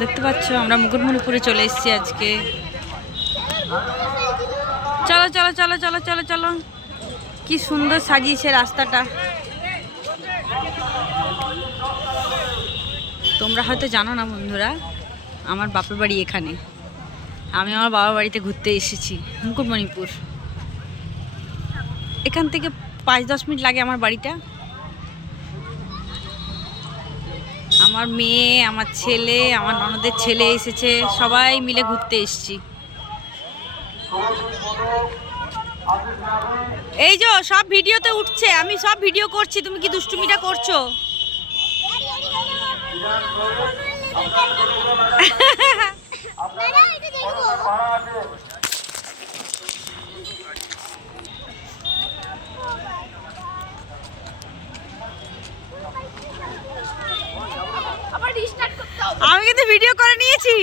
দেখতে পাচ্ছ আমরা মুকুটমণিপুরে চলে এসেছি আজকে। চলো চলো চলো চলো চলো চলো, কি সুন্দর সাজিয়েছে রাস্তাটা। তোমরা হয়তো জানো না বন্ধুরা, আমার বাপের বাড়ি এখানে। আমি আমার বাবার বাড়িতে ঘুরতে এসেছি মুকুটমণিপুর। এখান থেকে 5-10 মিনিট লাগে আমার বাড়িটা। আমার মেয়ে, আমার ছেলে, আমার ননদের ছেলে এসেছে, সবাই মিলে ঘুরতে এসেছি। এই যে সব ভিডিওতে উঠছে, আমি সব ভিডিও করছি, তুমি কি দুষ্টুমিটা করছো? আমি কিন্তু ভিডিও করে নিয়েছি।